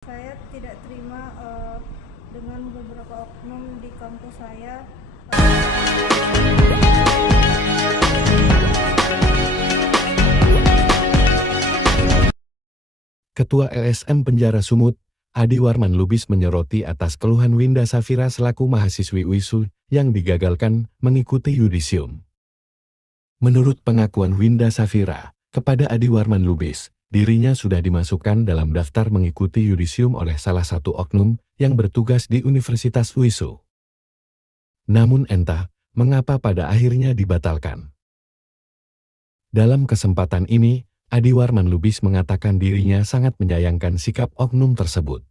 Saya tidak terima dengan beberapa oknum di kampus saya. Ketua LSM Penjara Sumut, Adi Warman Lubis menyoroti atas keluhan Winda Safira selaku mahasiswi UISU yang digagalkan mengikuti yudisium. Menurut pengakuan Winda Safira kepada Adi Warman Lubis, dirinya sudah dimasukkan dalam daftar mengikuti yudisium oleh salah satu oknum yang bertugas di Universitas UISU. Namun entah mengapa pada akhirnya dibatalkan. Dalam kesempatan ini, Adi Warman Lubis mengatakan dirinya sangat menyayangkan sikap oknum tersebut.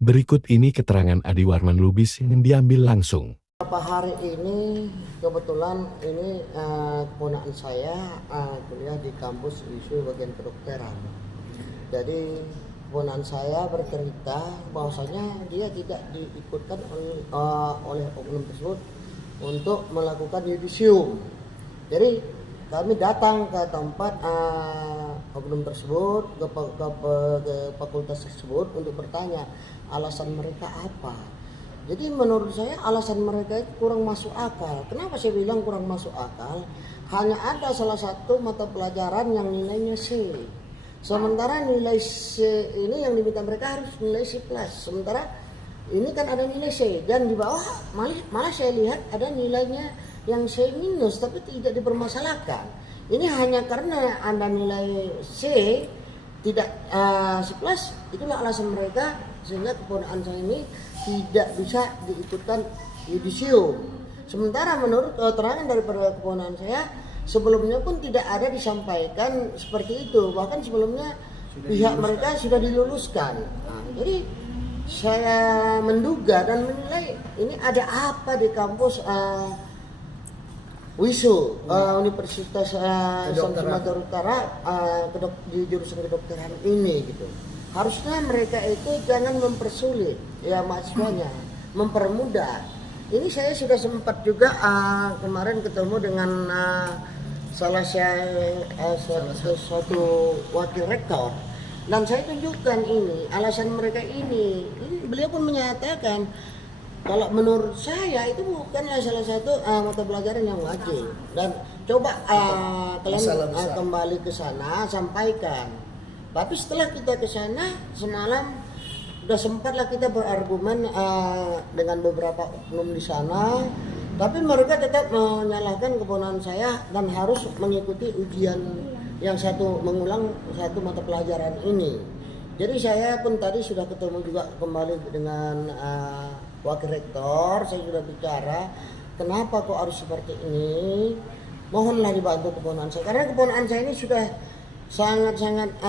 Berikut ini keterangan Adi Warman Lubis yang diambil langsung. Beberapa hari ini kebetulan ini keponakan saya kuliah di kampus UISU bagian kedokteran. Jadi keponakan saya bercerita bahwasanya dia tidak diikutkan oleh oknum tersebut untuk melakukan yudisium. Jadi kami datang ke tempat oknum tersebut, ke fakultas tersebut untuk bertanya alasan mereka apa. Jadi menurut saya alasan mereka itu kurang masuk akal. Kenapa saya bilang kurang masuk akal? Hanya ada salah satu mata pelajaran yang nilainya C. Sementara nilai C ini yang diminta mereka harus nilai C+. Sementara ini kan ada nilai C dan di bawah malah saya lihat ada nilainya yang C minus tapi tidak dipermasalahkan. Ini hanya karena Anda nilai C tidak C+, itulah alasan mereka sehingga keponakan saya ini tidak bisa diikutkan yudisium. Sementara menurut keterangan daripada keponakan saya sebelumnya pun tidak ada disampaikan seperti itu. Bahkan sebelumnya pihak mereka sudah diluluskan. Jadi saya menduga dan menilai ini ada apa di kampus UISU, Universitas Islam Sumatera Utara di jurusan kedokteran ini gitu. Harusnya mereka itu jangan mempersulit ya mahasiswanya, mempermudah. Ini saya sudah sempat juga kemarin ketemu dengan salah satu wakil rektor dan saya tunjukkan ini alasan mereka ini. Beliau pun menyatakan kalau menurut saya itu bukanlah salah satu mata pelajaran yang wajib dan coba kalian kembali ke sana sampaikan. Tapi setelah kita ke sana semalam sudah sempatlah kita berargumen dengan beberapa oknum di sana, tapi mereka tetap menyalahkan keponakan saya dan harus mengikuti ujian yang mengulang satu mata pelajaran ini. Jadi saya pun tadi sudah ketemu juga kembali dengan wakil rektor, saya sudah bicara kenapa kok harus seperti ini, mohonlah dibantu keponakan saya karena keponakan saya ini sudah sangat-sangat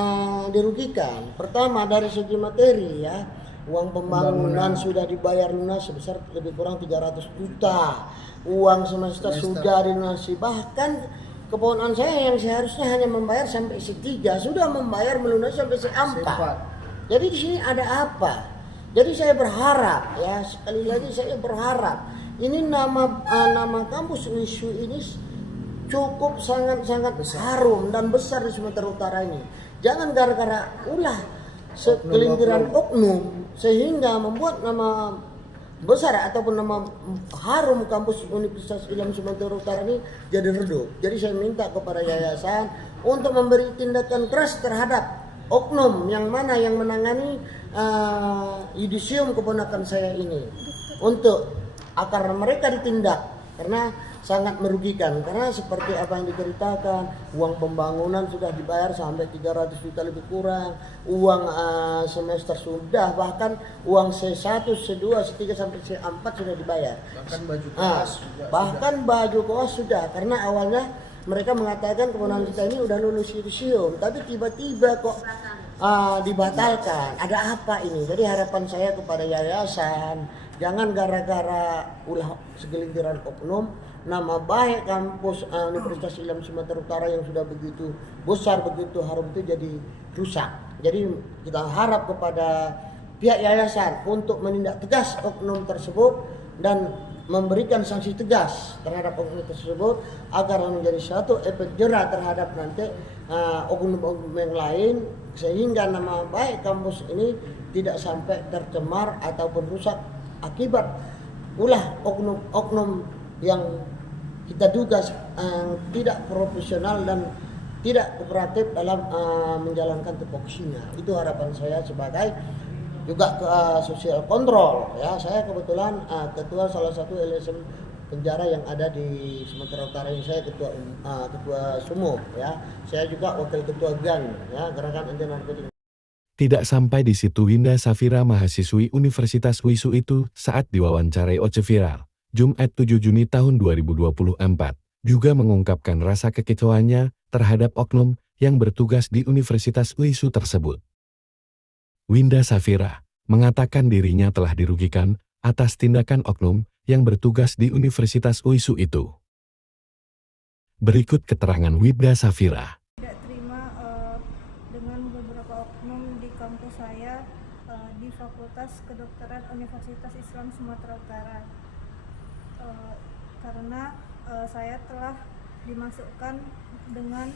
dirugikan. Pertama dari segi materi ya, uang pembangunan sudah dibayar lunas sebesar lebih kurang 300 juta, uang semester sudah dilunasi, bahkan keponakan saya yang seharusnya hanya membayar sampai C3 sudah membayar melunasi sampai C4. Jadi di sini ada apa? Jadi saya berharap ya, sekali lagi saya berharap ini nama kampus UISU ini cukup sangat-sangat harum dan besar di Sumatera Utara ini. Jangan gara-gara ulah segelintiran oknum sehingga membuat nama besar ataupun nama harum kampus Universitas Islam Sumatera Utara ini jadi redup. Jadi saya minta kepada yayasan untuk memberi tindakan keras terhadap oknum yang mana yang menangani yudisium keponakan saya ini untuk agar mereka ditindak karena sangat merugikan. Karena seperti apa yang diceritakan, uang pembangunan sudah dibayar sampai 300 juta lebih kurang, uang semester sudah, bahkan uang C1, C2, C3 sampai C4 sudah dibayar. Bahkan baju koas sudah, karena awalnya mereka mengatakan keponakan kita ini udah lulus yudisium, tapi tiba-tiba kok dibatalkan. Ada apa ini? Jadi harapan saya kepada yayasan, jangan gara-gara ulah segelintiran oknum nama baik kampus Universitas Islam Sumatera Utara yang sudah begitu besar, begitu harum itu jadi rusak. Jadi kita harap kepada pihak yayasan untuk menindak tegas oknum tersebut dan memberikan sanksi tegas terhadap oknum tersebut agar menjadi suatu efek jerah terhadap nanti oknum-oknum yang lain, sehingga nama baik kampus ini tidak sampai tercemar ataupun rusak akibat ulah oknum-oknum yang kita duga tidak profesional dan tidak kooperatif dalam menjalankan tupoksinya. Itu harapan saya sebagai juga sosial kontrol ya. Saya kebetulan ketua salah satu LSM penjara yang ada di Sumatera Utara ini. Saya ketua SUMO ya. Saya juga wakil ketua GAN ya, Gerakan Anti Narkotika. Tidak sampai di situ, Winda Safira, mahasiswi Universitas UISU itu saat diwawancarai Oce Viral, Jumat 7 Juni tahun 2024, juga mengungkapkan rasa kekecewanya terhadap oknum yang bertugas di Universitas UISU tersebut. Winda Safira mengatakan dirinya telah dirugikan atas tindakan oknum yang bertugas di Universitas UISU itu. Berikut keterangan Winda Safira. Tidak terima dengan beberapa oknum di kampus saya di Fakultas Kedokteran Universitas Islam Sumatera Utara, karena saya telah dimasukkan dengan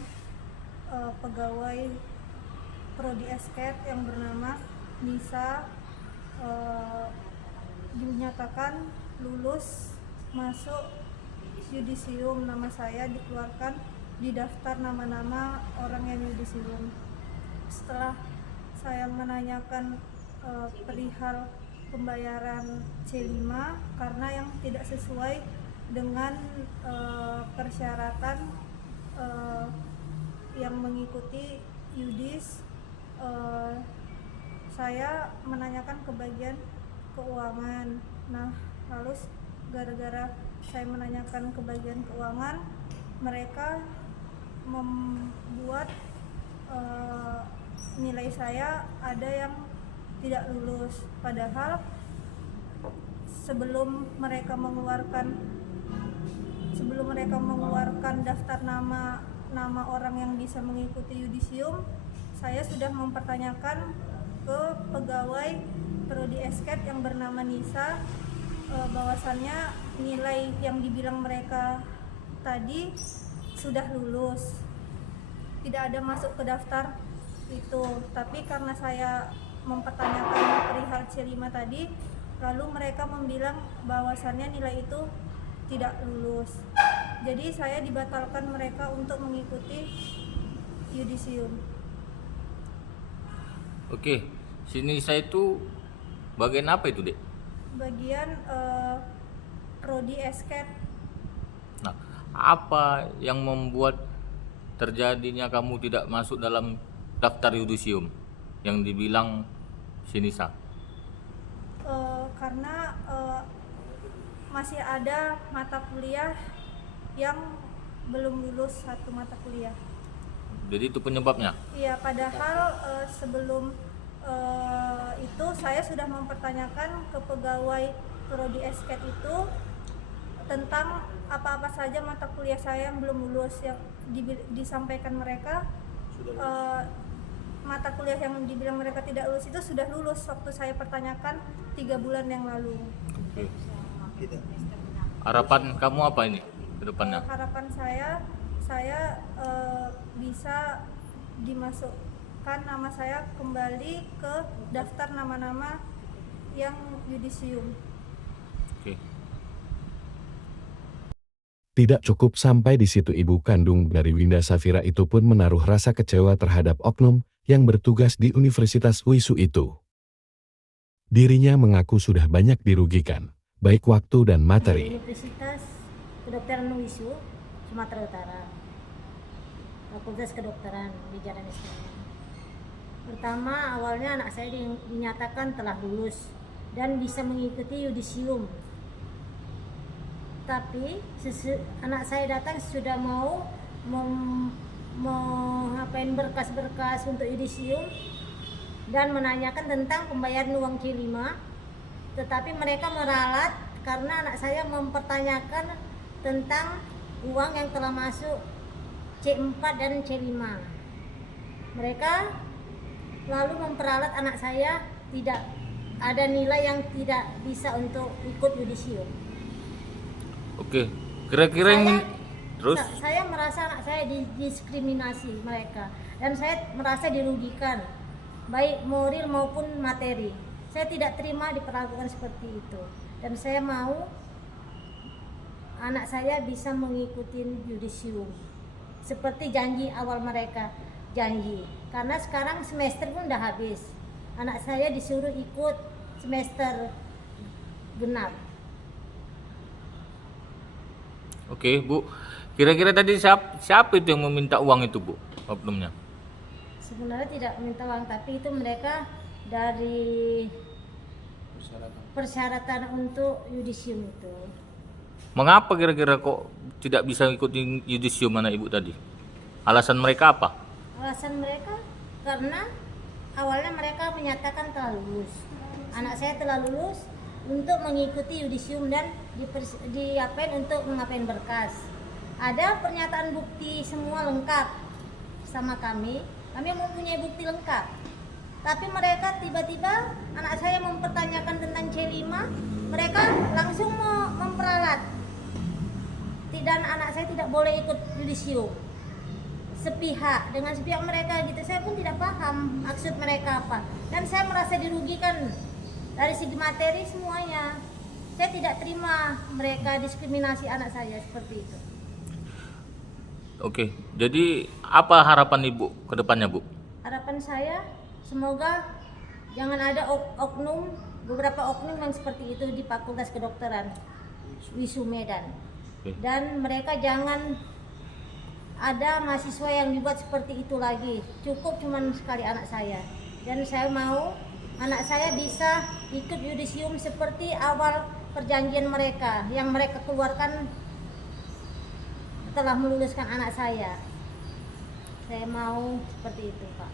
pegawai Prodi Esket yang bernama Nisa, dinyatakan lulus masuk yudisium. Nama saya dikeluarkan di daftar nama-nama orang yang yudisium. Setelah saya menanyakan perihal pembayaran C5 karena yang tidak sesuai dengan persyaratan yang mengikuti yudis, saya menanyakan ke bagian keuangan. Nah, lalu gara-gara saya menanyakan ke bagian keuangan, mereka membuat nilai saya ada yang tidak lulus, padahal sebelum mereka mengeluarkan daftar nama orang yang bisa mengikuti yudisium, saya sudah mempertanyakan ke pegawai Prodi Esket yang bernama Nisa bahwasannya nilai yang dibilang mereka tadi sudah lulus, tidak ada masuk ke daftar itu. Tapi karena saya mempertanyakan perihal C5 tadi, lalu mereka membilang bahwasannya nilai itu tidak lulus. Jadi saya dibatalkan mereka untuk mengikuti yudisium. Oke, sini saya itu bagian apa itu, Dek? Bagian Prodi Esket. Nah, apa yang membuat terjadinya kamu tidak masuk dalam daftar yudisium yang dibilang Sinisa? Karena masih ada mata kuliah yang belum lulus satu mata kuliah. Jadi itu penyebabnya? Iya, padahal sebelum itu saya sudah mempertanyakan ke pegawai Prodi Esket itu tentang apa-apa saja mata kuliah saya yang belum lulus. Yang disampaikan mereka mata kuliah yang dibilang mereka tidak lulus itu sudah lulus waktu saya pertanyakan 3 bulan yang lalu. Oke. Harapan kamu apa ini ke depannya? Harapan saya bisa dimasukkan nama saya kembali ke daftar nama-nama yang yudisium. Oke. Tidak cukup sampai di situ, ibu kandung dari Winda Safira itu pun menaruh rasa kecewa terhadap oknum yang bertugas di Universitas UISU itu. Dirinya mengaku sudah banyak dirugikan, baik waktu dan materi. Universitas Kedokteran UISU Sumatera Utara, Fakultas Kedokteran di Jalan Istana. Pertama, awalnya anak saya dinyatakan telah lulus dan bisa mengikuti yudisium. Tapi anak saya datang sudah mau ngapain berkas-berkas untuk yudisium dan menanyakan tentang pembayaran uang C5, tetapi mereka meralat karena anak saya mempertanyakan tentang uang yang telah masuk C4 dan C5. Mereka lalu memperalat anak saya tidak ada nilai yang tidak bisa untuk ikut yudisium. Oke. Kira-kira yang terus Saya merasa anak saya didiskriminasi mereka, dan saya merasa dirugikan baik moral maupun materi. Saya tidak terima diperlakukan seperti itu, dan saya mau anak saya bisa mengikuti yudisium seperti janji awal mereka janji, karena sekarang semester pun udah habis. Anak saya disuruh ikut semester genap. Oke, Bu. Kira-kira tadi siapa itu yang meminta uang itu, Bu? Oknumnya. Sebenarnya tidak minta uang, tapi itu mereka dari persyaratan untuk yudisium itu. Mengapa kira-kira kok tidak bisa ikutin yudisium anak Ibu tadi? Alasan mereka apa? Alasan mereka karena awalnya mereka menyatakan telah lulus. Anak saya telah lulus untuk mengikuti yudisium dan diapain untuk mengapain berkas. Ada pernyataan bukti semua lengkap sama kami. Kami mempunyai bukti lengkap. Tapi mereka tiba-tiba anak saya mempertanyakan tentang C5, mereka langsung memperalat. Dan anak saya tidak boleh ikut yudisium. Sepihak dengan sepihak mereka gitu. Saya pun tidak paham maksud mereka apa. Dan saya merasa dirugikan dari segi materi semuanya. Saya tidak terima mereka diskriminasi anak saya seperti itu. Oke, jadi apa harapan Ibu ke depannya, Bu? Harapan saya semoga jangan ada beberapa oknum yang seperti itu di Fakultas Kedokteran WISU Medan. Oke. Dan mereka jangan ada mahasiswa yang dibuat seperti itu lagi. Cukup cuman sekali anak saya. Dan saya mau anak saya bisa ikut yudisium seperti awal perjanjian mereka yang mereka keluarkan setelah meluluskan anak saya. Saya mau seperti itu, Pak.